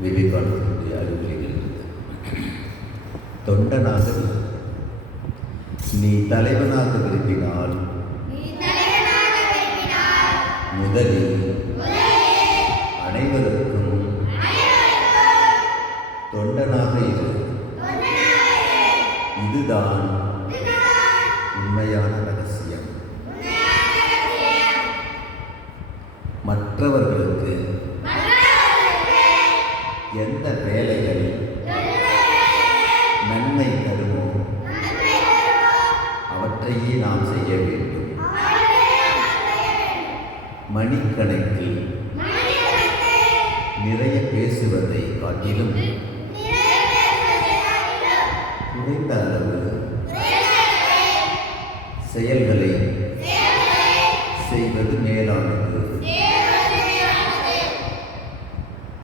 விவேகானந்தருடைய அறிவுரைகள். தொண்டனாக நீ தலைவனாக விரும்பினால் முதலில் அனைவருக்கும் தொண்டனாக இரு. இதுதான் உண்மையான ரகசியம். மற்றவர்களுக்கு எந்த வேலைகள் நன்மை தருமோ அவற்றையே நாம் செய்ய வேண்டும். மணிக்கணக்கில் நிறைய பேசுவதை காட்டிலும் குறைந்த அளவு செயல்கள்